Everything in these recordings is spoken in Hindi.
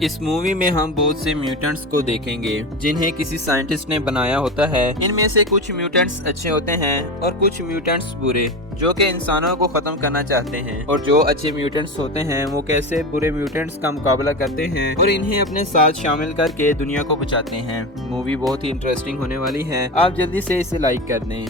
इस मूवी में हम बहुत से म्यूटेंट्स को देखेंगे जिन्हें किसी साइंटिस्ट ने बनाया होता है। इनमें से कुछ म्यूटेंट्स अच्छे होते हैं और कुछ म्यूटेंट्स बुरे, जो कि इंसानों को खत्म करना चाहते हैं। और जो अच्छे म्यूटेंट्स होते हैं वो कैसे बुरे म्यूटेंट्स का मुकाबला करते हैं और इन्हें अपने साथ शामिल करके दुनिया को बचाते हैं। मूवी बहुत ही इंटरेस्टिंग होने वाली है, आप जल्दी से इसे लाइक कर दें।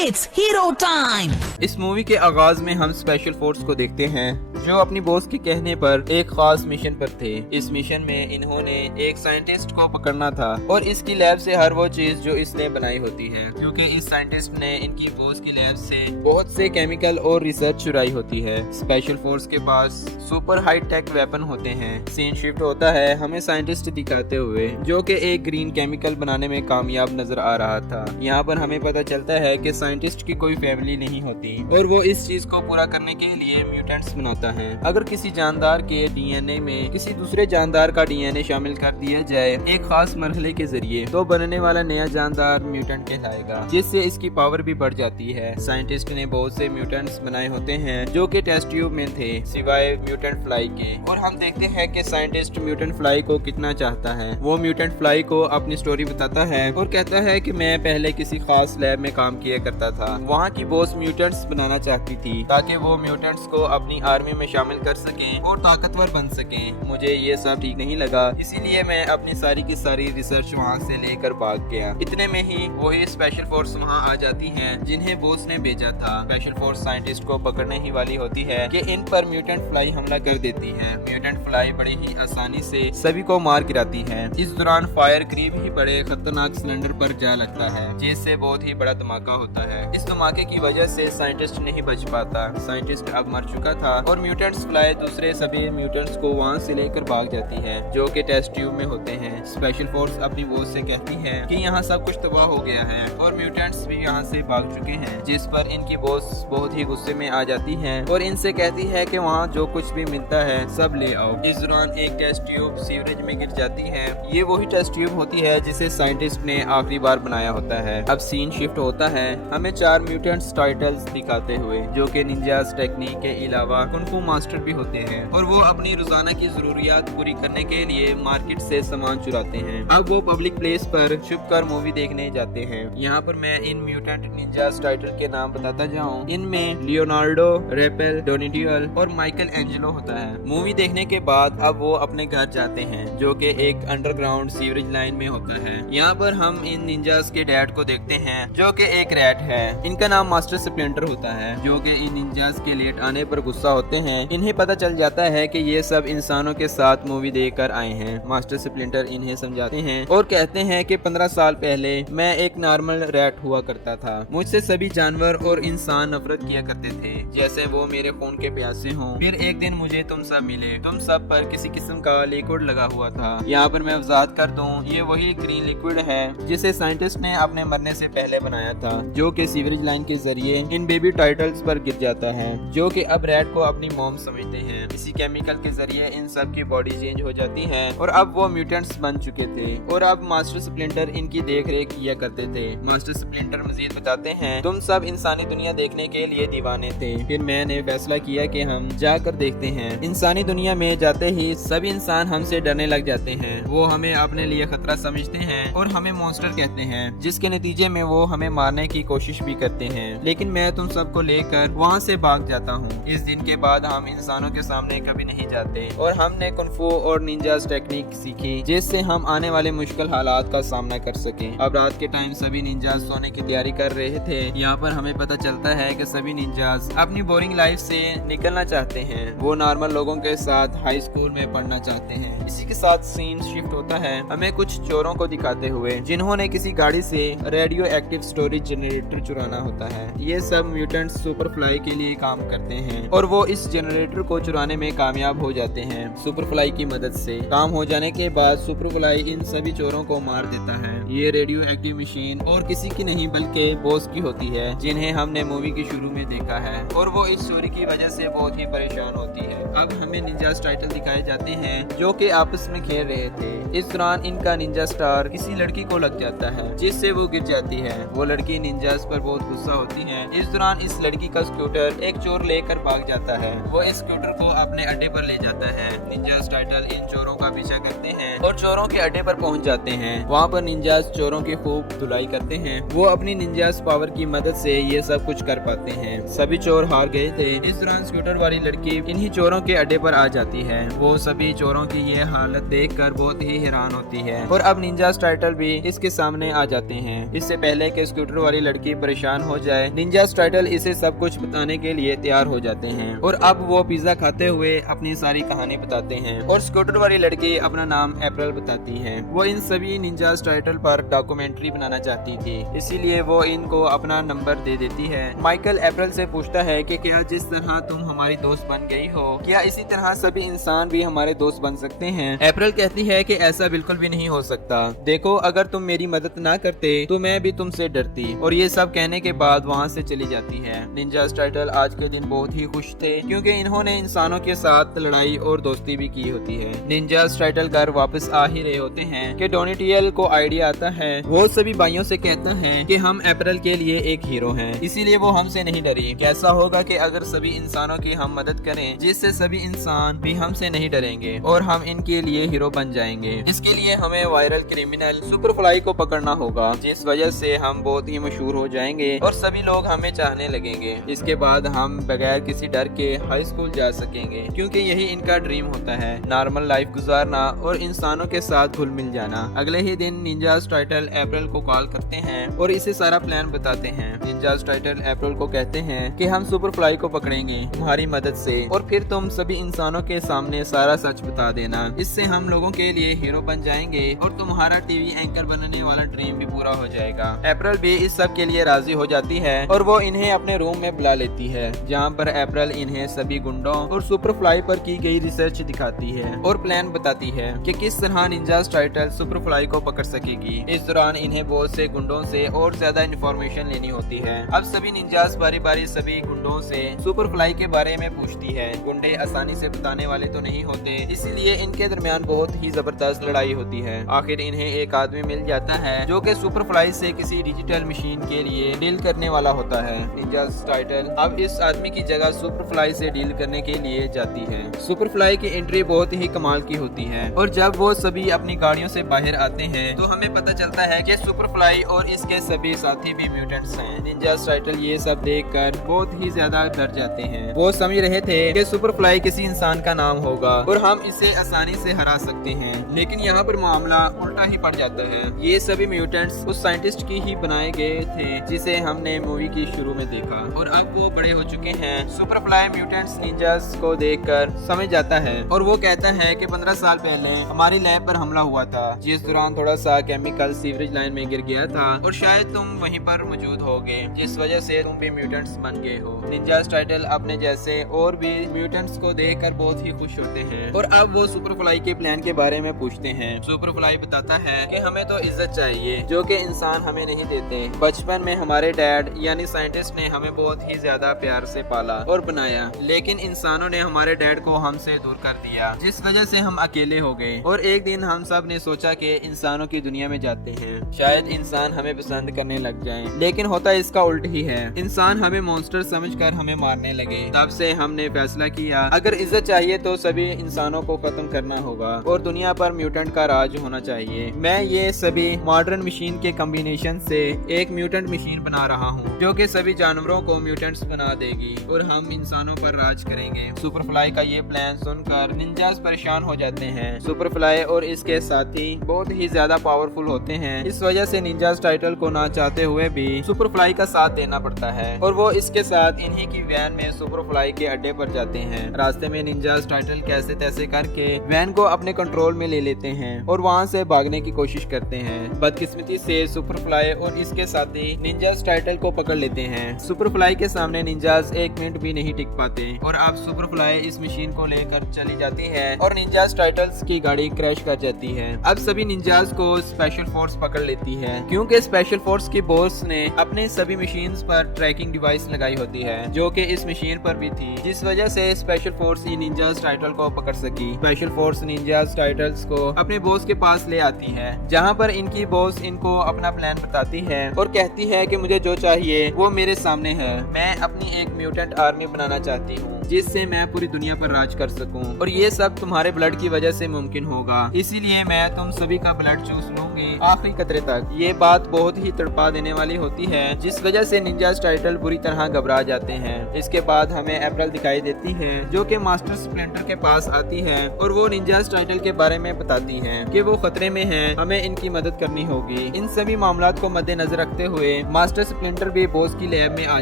It's hero time! इस मूवी के आगाज में हम स्पेशल फोर्स को देखते हैं जो अपनी बॉस के कहने पर एक खास मिशन पर थे। इस मिशन में इन्होंने एक साइंटिस्ट को पकड़ना था और इसकी लैब से हर वो चीज जो इसने बनाई होती है, क्योंकि इस साइंटिस्ट ने इनकी बॉस की लैब से बहुत से केमिकल और रिसर्च चुराई होती है। स्पेशल फोर्स के पास सुपर हाई टेक वेपन होते हैं। सीन शिफ्ट होता है हमें साइंटिस्ट दिखाते हुए जो कि एक ग्रीन केमिकल बनाने में कामयाब नजर आ रहा था। यहाँ पर हमें पता चलता है कि साइंटिस्ट की कोई फैमिली नहीं होती और वो इस चीज को पूरा करने के लिए म्यूटेंट्स बनाता है। अगर किसी जानदार के डीएनए में किसी दूसरे जानदार का डीएनए शामिल कर दिया जाए एक खास मरहले के जरिए, तो बनने वाला नया जानदार म्यूटेंट कहलाएगा, जिससे इसकी पावर भी बढ़ जाती है। साइंटिस्ट ने बहुत से म्यूटेंट्स बनाए होते हैं जो कि टेस्ट ट्यूब में थे, सिवाय म्यूटेंट फ्लाई के। और हम देखते हैं कि साइंटिस्ट म्यूटेंट फ्लाई को कितना चाहता है। वो म्यूटेंट फ्लाई को अपनी स्टोरी बताता है और कहता है कि मैं पहले किसी खास लैब में काम किया करता था। वहाँ की बॉस म्यूटेंट्स बनाना चाहती थी ताकि वो म्यूटेंट्स को अपनी आर्मी में शामिल कर सकें और ताकतवर बन सकें। मुझे ये सब ठीक नहीं लगा, इसीलिए मैं अपनी सारी की सारी रिसर्च वहाँ से लेकर भाग गया। इतने में ही वही स्पेशल फोर्स वहाँ आ जाती है जिन्हें बॉस ने भेजा था। स्पेशल फोर्स साइंटिस्ट को पकड़ने ही वाली होती है कि इन पर म्यूटेंट फ्लाई हमला कर देती है। म्यूटेंट फ्लाई बड़ी ही आसानी से सभी को मार गिराती है। इस दौरान फायर क्रीम ही बड़े खतरनाक सिलेंडर पर जा लगता है, जिससे बहुत ही बड़ा धमाका होता है। इस धमाके की वजह से साइंटिस्ट नहीं बच पाता। साइंटिस्ट अब मर चुका था और म्यूटेंट्स फ्लाई दूसरे सभी म्यूटेंट्स को वहाँ से लेकर भाग जाती है जो कि टेस्ट ट्यूब में होते हैं। स्पेशल फोर्स अपनी बॉस से कहती है कि यहाँ सब कुछ तबाह हो गया है और म्यूटेंट्स भी यहाँ से भाग चुके हैं, जिस पर इनकी बॉस बहुत ही गुस्से में आ जाती है और इनसे कहती है कि वहाँ जो कुछ भी मिलता है सब ले आओ। इस दौरान एक टेस्ट ट्यूब सीवरेज में गिर जाती है। ये वही टेस्ट ट्यूब होती है जिसे साइंटिस्ट ने आखिरी बार बनाया होता है। अब सीन शिफ्ट होता है हमें 4 म्यूटेंट्स टाइटल्स दिखाते हुए जो कि निंजास टेक्निक के अलावा कुंफू मास्टर भी होते हैं और वो अपनी रोजाना की जरूरियात पूरी करने के लिए मार्केट से सामान चुराते हैं। अब वो पब्लिक प्लेस पर छुपकर मूवी देखने जाते हैं। यहाँ पर मैं इन म्यूटेंट निंजास टाइटल के नाम बताता जाऊँ। इनमें लियोनार्डो, रेपेल, डोनिटियल और माइकल एंजेलो होता है। मूवी देखने के बाद अब वो अपने घर जाते हैं जो कि एक अंडरग्राउंड सीवरेज लाइन में होता है। यहाँ पर हम इन निंजास के डैड को देखते हैं जो कि एक रैट है। इनका नाम मास्टर स्प्लिंटर होता है जो कि इन निंजास के लेट आने पर गुस्सा होते हैं। इन्हें पता चल जाता है कि ये सब इंसानों के साथ मूवी देखकर आए हैं। मास्टर स्प्लिंटर इन्हें समझाते हैं और कहते हैं कि 15 साल पहले मैं एक नॉर्मल रैट हुआ करता था। मुझसे सभी जानवर और इंसान नफरत किया करते थे, जैसे वो मेरे खून के प्यासे हों। फिर एक दिन मुझे तुम सब मिले, तुम सब पर किसी किस्म का लिक्विड लगा हुआ था। यहाँ पर मैं वजाहत कर दूं, ये वही ग्रीन लिक्विड है जिसे साइंटिस्ट ने अपने मरने से पहले बनाया था, जो कि सीवरेज लाइन के जरिए इन बेबी टाइटल्स पर गिर जाता है, जो कि अब रैट को अपनी मॉम समझते हैं। इसी केमिकल के जरिए इन सब की बॉडी चेंज हो जाती है और अब वो म्यूटेंट्स बन चुके थे और अब मास्टर स्प्लिंटर इनकी देख रेख किया करते थे। मास्टर स्प्लिंटर मजीद बताते हैं तुम सब इंसानी दुनिया देखने के लिए दीवाने थे। फिर मैंने फैसला किया कि हम जाकर देखते हैं। इंसानी दुनिया में जाते ही सभी इंसान हमसे डरने लग जाते हैं। वो हमें अपने लिए खतरा समझते हैं और हमें मॉन्स्टर कहते हैं, जिसके नतीजे में वो हमें मारने की कोशिश भी करते हैं। लेकिन मैं तुम सबको लेकर वहाँ से भाग जाता हूँ। इस दिन के बाद हम इंसानों के सामने कभी नहीं जाते और हमने कुंफू और निंजास टेक्निक सीखी जिससे हम आने वाले मुश्किल हालात का सामना कर सकें। अब रात के टाइम सभी निंजास सोने की तैयारी कर रहे थे। यहाँ पर हमें पता चलता है कि सभी निंजास अपनी बोरिंग लाइफ से निकलना चाहते हैं। वो नॉर्मल लोगों के साथ हाई स्कूल में पढ़ना चाहते हैं। इसी के साथ सीन शिफ्ट होता है हमें कुछ चोरों को दिखाते हुए जिन्होंने किसी गाड़ी से radio active storage generator generator चुराना होता है। ये सब म्यूटेंट्स सुपरफ्लाई के लिए काम करते हैं और वो इस जनरेटर को चुराने में कामयाब हो जाते हैं सुपरफ्लाई की मदद से। काम हो जाने के बाद सुपरफ्लाई इन सभी चोरों को मार देता है। ये रेडियो एक्टिव मशीन और किसी की नहीं बल्कि बॉस की होती है, जिन्हें हमने मूवी के शुरू में देखा है, और वो इस चोरी की वजह से बहुत ही परेशान होती है। अब हमें निंजास टाइटल दिखाए जाते हैं जो कि आपस में खेल रहे थे। इस दौरान इनका निंजा स्टार किसी लड़की को लग जाता है, जिससे वो गिर जाती है। वो लड़की निंजास पर बहुत गुस्सा होती है। इस दौरान इस लड़की का स्कूटर एक चोर लेकर भाग जाता है। वो इस स्कूटर को अपने अड्डे पर ले जाता है। निंजास टाइटल इन चोरों का पीछा करते हैं और चोरों के अड्डे पर पहुंच जाते हैं। वहाँ पर निंजास चोरों की खूब धुलाई करते हैं। वो अपनी निंजास पावर की मदद से ये सब कुछ कर पाते हैं। सभी चोर हार गए थे। इस दौरान स्कूटर वाली लड़की इन्हीं चोरों के अड्डे पर आ जाती है। वो सभी चोरों की ये हालत देखकर बहुत ही हैरान होती है और अब निंजास टाइटल भी इसके सामने आ जाते हैं। इससे पहले कि स्कूटर वाली लड़की परेशान हो जाए, निंजास टाइटल इसे सब कुछ बताने के लिए तैयार हो जाते हैं और अब वो पिज्जा खाते हुए अपनी सारी कहानी बताते हैं और स्कूटर वाली लड़की अपना नाम अप्रैल बताती है। वो इन सभी निंजास टाइटल पर डॉक्यूमेंट्री बनाना चाहती थी, इसीलिए वो इनको अपना नंबर दे देती है। माइकल अप्रैल से पूछता है कि क्या जिस तरह तुम हमारी दोस्त बन गई हो, क्या इसी तरह सभी इंसान भी हमारे दोस्त बन सकते हैं? अप्रैल कहती है कि ऐसा बिल्कुल भी नहीं हो सकता। देखो, अगर तुम मेरी मदद ना करते तो मैं भी तुमसे डरती। और ये सब कहने के बाद वहाँ से चली जाती है। निंजास टाइटल आज के दिन बहुत ही खुश थे क्योंकि इन्होंने इंसानों के साथ लड़ाई और दोस्ती भी की होती है। निंजास टाइटल घर वापस आ ही रहे होते हैं कि डोनेटियल को आइडिया आता है। वो सभी भाइयों से कहता है कि हम अप्रैल के लिए एक हीरो हैं, इसीलिए वो हमसे नहीं डरी। कैसा होगा कि अगर सभी इंसानों की हम मदद करें, जिससे सभी इंसान भी हमसे नहीं डरेंगे और हम इनके लिए हीरो बन जाएंगे। इसके लिए हमें वायरल क्रिमिनल सुपरफ्लाई को पकड़ना होगा, जिस वजह से हम बहुत ही मशहूर हो जाएंगे और सभी लोग हमें चाहने लगेंगे। इसके बाद हम बगैर किसी डर के हाई स्कूल जा सकेंगे, क्योंकि यही इनका ड्रीम होता है, नॉर्मल लाइफ गुजारना और इंसानों के साथ घुल मिल जाना। अगले ही दिन निंजास टाइटल अप्रैल को कॉल करते हैं और इसे सारा प्लान बताते हैं। निंजास टाइटल अप्रैल को कहते हैं कि हम सुपरफ्लाई को पकड़ेंगे तुम्हारी मदद से और फिर तुम सभी इंसानों के सामने सारा सच बता देना। इससे हम लोगों के लिए हीरो बन जाएंगे और तुम्हारा टीवी एंकर बनने वाला ड्रीम भी पूरा हो जाएगा। अप्रैल भी इस सब के लिए राजी हो जाती है और वो इन्हें अपने रूम में बुला लेती है, जहाँ पर अप्रैल इन्हें सभी गुंडों और सुपरफ्लाई पर की गई रिसर्च दिखाती है और प्लान बताती है कि किस तरह निंजास टाइटल सुपरफ्लाई को पकड़ सकेगी। इस दौरान इन्हें बहुत से गुंडों से और ज्यादा इंफॉर्मेशन लेनी होती है। अब सभी निंजास बारी बारी सभी गुंडों से सुपरफ्लाई के बारे में पूछती है। गुंडे आसानी से बताने वाले तो नहीं होते, इसलिए इनके दरमियान बहुत ही जबरदस्त लड़ाई होती है। आखिर इन्हें एक आदमी मिल जाता है जो कि सुपरफ्लाई से किसी डिजिटल मशीन के लिए डील करने वाला होता है। निंजास टाइटल अब इस आदमी की जगह सुपरफ्लाई से डील करने के लिए जाती है। सुपरफ्लाई की एंट्री बहुत ही कमाल की होती है और जब वो सभी अपनी गाड़ियों से बाहर आते हैं तो हमें पता चलता है कि सुपरफ्लाई और इसके सभी साथी भी म्यूटेंट्स हैं। निंजास टाइटल ये सब देखकर बहुत ही ज्यादा डर जाते हैं। वो समझ रहे थे कि सुपरफ्लाई किसी इंसान का नाम होगा और हम इसे आसानी से हरा सकते हैं, लेकिन यहाँ पर मामला उल्टा ही पड़ जाता है। ये सभी म्यूटेंट्स उस साइंटिस्ट की ही बनाए गए थे जिसे हमने मूवी की शुरू में देखा और अब वो बड़े हो चुके हैं। सुपरफ्लाई म्यूटेंट्स निंजास को देखकर समझ जाता है और वो कहता है कि 15 साल पहले हमारी लैब पर हमला हुआ था, जिस दौरान थोड़ा सा केमिकल सीवरेज लाइन में गिर गया था और शायद तुम वहीं पर मौजूद होगे, जिस वजह से तुम भी म्यूटेंट्स बन गए हो। निंजास टाइटल अपने जैसे और भी म्यूटेंट्स को देखकर बहुत ही खुश होते हैं और अब वो सुपरफ्लाई के प्लान के बारे में पूछते हैं। सुपरफ्लाई बताता है कि हमें तो इज्जत चाहिए जो कि इंसान हमें नहीं देते। बचपन में हमारे डैड यानी साइंटिस्ट ने हमें बहुत ही ज्यादा प्यार से पाला और बनाया, लेकिन इंसानों ने हमारे डैड को हमसे दूर कर दिया, जिस वजह से हम अकेले हो गए और एक दिन हम सब ने सोचा कि इंसानों की दुनिया में जाते हैं, शायद इंसान हमें पसंद करने लग जाएं। लेकिन होता इसका उल्ट ही है, इंसान हमें मॉन्स्टर समझकर हमें मारने लगे। तब से हमने फैसला किया अगर इज्जत चाहिए तो सभी इंसानों को खत्म करना होगा और दुनिया पर म्यूटेंट का राज होना चाहिए। मैं ये सभी मॉडर्न मशीन के कॉम्बिनेशन से एक म्यूटेंट मशीन बना रहा हूँ जो कि सभी जानवरों को म्यूटेंट्स बना देगी और हम इंसानों पर राज करेंगे। सुपरफ्लाई का ये प्लान सुनकर निंजास परेशान हो जाते हैं। सुपरफ्लाई और इसके साथी बहुत ही ज्यादा पावरफुल होते हैं, इस वजह से निंजास टाइटल को ना चाहते हुए भी सुपरफ्लाई का साथ देना पड़ता है और वो इसके साथ इन्हीं की वैन में सुपरफ्लाई के अड्डे पर जाते हैं। रास्ते में निंजास टाइटल कैसे तैसे करके वैन को अपने कंट्रोल में ले लेते हैं और वहाँ से भागने की कोशिश करते हैं। बदकिस्मती से सुपरफ्लाई और इसके साथी निंजास टाइटल को पकड़ लेते हैं। सुपरफ्लाई के सामने निंजास 1 मिनट भी नहीं टिक पाते और अब सुपरफ्लाई इस मशीन को लेकर चली जाती है और निंजास टाइटल्स की गाड़ी क्रैश कर जाती है। अब सभी निंजास को स्पेशल फोर्स पकड़ लेती है क्योंकि स्पेशल फोर्स की बॉस ने अपने सभी मशीन्स पर ट्रैकिंग डिवाइस लगाई होती है जो कि इस मशीन पर भी थी, जिस वजह से स्पेशल फोर्स ही निंजास टाइटल को पकड़ सकी। स्पेशल फोर्स निंजास टाइटल्स को अपने बॉस के पास ले आती है जहाँ पर इनकी बॉस इनको अपना प्लान बताती है और कहती है कि मुझे जो चाहिए वो मेरे सामने है। मैं अपनी एक म्यूटेंट आर्मी बनाना चाहती हूँ जिससे मैं पूरी दुनिया पर राज कर सकूं और ये सब तुम्हारे ब्लड की वजह से मुमकिन होगा, इसीलिए मैं तुम सभी का ब्लड चूस लूंगी आखिरी कतरे तक। ये बात बहुत ही तड़पा देने वाली होती है जिस वजह से निंजास टाइटल बुरी तरह घबरा जाते हैं। इसके बाद हमें अप्रैल दिखाई देती है जो कि मास्टर स्प्लिंटर के पास आती है और वो निंजास टाइटल के बारे में बताती है कि वो खतरे में हैं, हमें इनकी मदद करनी होगी। इन सभी मामलात को मद्देनजर रखते हुए मास्टर स्प्लिंटर भी बॉस की लैब में आ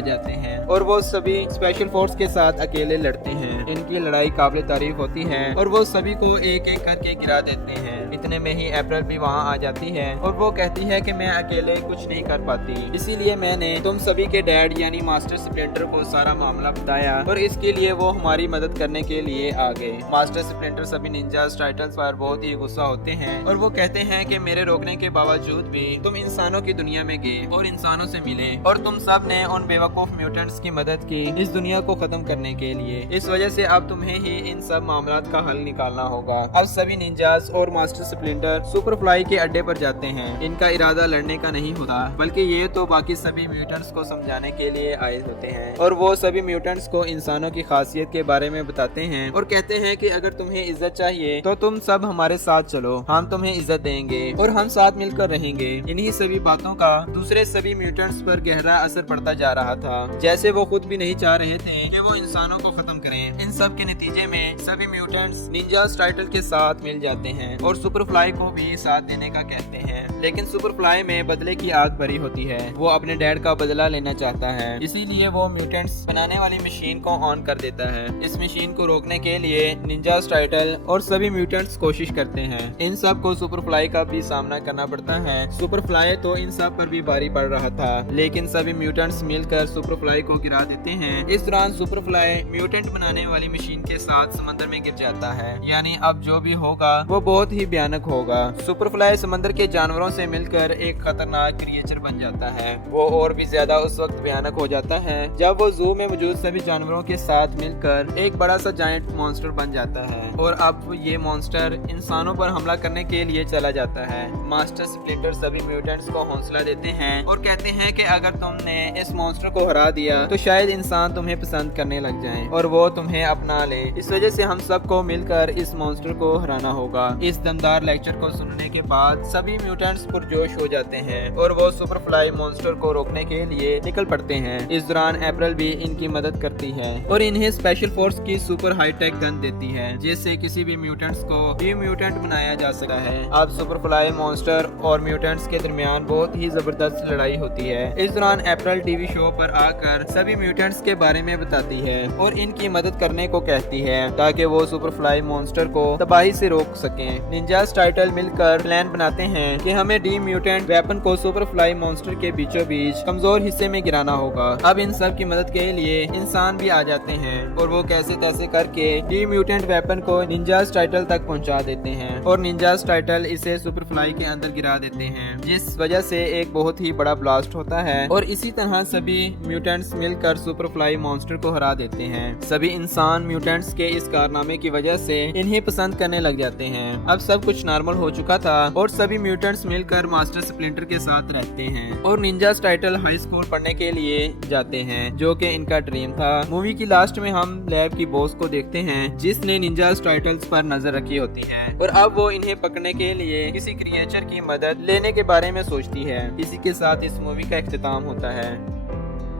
जाते हैं और वो सभी स्पेशल फोर्स के साथ अकेले लड़ते हैं। इनकी लड़ाई काबिल तारीफ होती है और वो सभी को एक एक करके गिरा देते हैं। इतने में ही अप्रैल भी वहाँ आ जाती है और वो कहती है कि मैं अकेले कुछ नहीं कर पाती, इसीलिए मैंने तुम सभी के डैड यानी मास्टर स्प्लिंटर को सारा मामला बताया और इसके लिए वो हमारी मदद करने के लिए आ गए। मास्टर स्प्लिंटर सभी निंजास टाइटल्स पर बहुत ही गुस्सा होते हैं और वो कहते हैं कि मेरे रोकने के बावजूद भी तुम इंसानों की दुनिया में गए और इंसानों से मिले और तुम सब ने उन बेवकूफ म्यूटेंट्स की मदद की इस दुनिया को खत्म करने के लिए। इस वजह से अब तुम्हें ही इन सब मामलात का हल निकालना होगा। अब सभी निंजास और मास्टर स्प्लिंटर सुपरफ्लाई के अड्डे पर जाते हैं। इनका इरादा लड़ने का नहीं होता बल्कि ये तो बाकी सभी म्यूटेंट्स को समझाने के लिए आए होते हैं और वो सभी म्यूटेंट्स को इंसानों की खासियत के बारे में बताते हैं और कहते हैं कि अगर तुम्हें इज्जत चाहिए तो तुम सब हमारे साथ चलो, हम तुम्हें इज्जत देंगे और हम साथ मिलकर रहेंगे। इन्हीं सभी बातों का दूसरे सभी म्यूटेंट्स पर गहरा असर पड़ता जा रहा था, जैसे वो खुद भी नहीं चाह रहे थे कि वो इंसानों को खत्म करें। इन सब के नतीजे में सभी म्यूटेंट्स निंजास टाइटल के साथ मिल जाते हैं और सुपरफ्लाई को भी साथ देने का कहते हैं, लेकिन सुपरफ्लाई में बदले की आग भरी होती है। वो अपने डैड का बदला लेना चाहता है, इसीलिए वो म्यूटेंट्स बनाने वाली मशीन को ऑन कर देता है। इस मशीन को रोकने के लिए निंजास टाइटल और सभी म्यूटेंट्स कोशिश करते हैं। इन सब को सुपरफ्लाई का भी सामना करना पड़ता है। सुपरफ्लाई तो इन सब पर भी भारी पड़ रहा था, लेकिन सभी म्यूटेंट्स मिलकर सुपरफ्लाई को गिरा देते हैं। इस दौरान सुपरफ्लाई म्यूटेंट बनाने वाली मशीन के साथ समंदर में गिर जाता है, यानी अब जो भी होगा वो बहुत ही भयानक होगा। सुपरफ्लाई समंदर के जानवरों से मिलकर एक खतरनाक क्रिएचर बन जाता है। वो और भी ज्यादा उस वक्त भयानक हो जाता है जब वो जू में मौजूद सभी जानवरों के साथ मिलकर एक बड़ा सा जायंट मॉन्स्टर बन जाता है और अब ये मॉन्स्टर इंसानों पर हमला करने के लिए चला जाता है। मास्टर स्प्लिंटर सभी म्यूटेंट्स को हौसला देते हैं और कहते हैं कि अगर तुमने इस मॉन्स्टर को हरा दिया तो शायद इंसान तुम्हें पसंद करने लग जाएं और वो तुम्हें अपना ले। इस वजह से हम सबको मिलकर इस मॉन्स्टर को हराना होगा। इस दमदार लेक्चर को सुनने के बाद सभी म्यूटेंट्स पुरजोश हो जाते हैं और वो सुपरफ्लाई मॉन्स्टर को रोकने के लिए निकल पड़ते हैं। इस दौरान अप्रैल भी इनकी मदद करती है और इन्हें स्पेशल फोर्स की सुपर हाईटेक गन देती है जिससे किसी भी म्यूटेंट्स को भी म्यूटेंट बनाया जा सकता है। अब सुपरफ्लाई मॉन्स्टर और म्यूटेंट्स के दरमियान बहुत ही जबरदस्त लड़ाई होती है। इस दौरान अप्रैल टीवी शो पर आकर सभी म्यूटेंट्स के बारे में बताती है और इनकी मदद करने को कहती है ताकि वो सुपरफ्लाई मॉन्स्टर को तबाही से रोक सकें। निंजास टाइटल मिलकर प्लान बनाते हैं कि हमें डी म्यूटेंट वेपन को सुपरफ्लाई मॉन्स्टर के बीचों बीच कमजोर हिस्से में गिराना होगा। अब इन सब की मदद के लिए इंसान भी आ जाते हैं और वो कैसे तैसे करके डी म्यूटेंट वेपन को निंजास टाइटल तक पहुंचा देते हैं और निंजास टाइटल इसे सुपरफ्लाई के अंदर गिरा देते हैं, जिस वजह से एक बहुत ही बड़ा ब्लास्ट होता है और इसी तरह सभी म्यूटेंट्स मिलकर सुपरफ्लाई मॉन्स्टर को हरा देते हैं। सभी इंसान म्यूटेंट्स के इस कारनामे की वजह से इन्हें पसंद करने लग जाते हैं। अब सब कुछ नॉर्मल हो चुका था और सभी म्यूटेंट्स मिलकर मास्टर स्प्लिंटर के साथ रहते हैं और निंजास टाइटल हाई स्कूल पढ़ने के लिए जाते हैं जो कि इनका ड्रीम था। मूवी की लास्ट में हम लैब की बॉस को देखते हैं जिसने निंजास टाइटल्स पर नजर रखी होती है और अब वो इन्हें पकड़ने के लिए किसी क्रिएचर की मदद लेने के बारे में सोचती है। इसी के साथ इस मूवी का इख्तिताम होता है।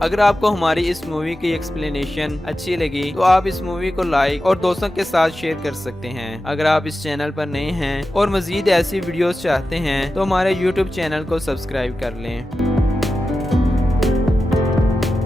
अगर आपको हमारी इस मूवी की एक्सप्लेनेशन अच्छी लगी तो आप इस मूवी को लाइक और दोस्तों के साथ शेयर कर सकते हैं। अगर आप इस चैनल पर नए हैं और मजीद ऐसी वीडियोस चाहते हैं तो हमारे YouTube चैनल को सब्सक्राइब कर लें।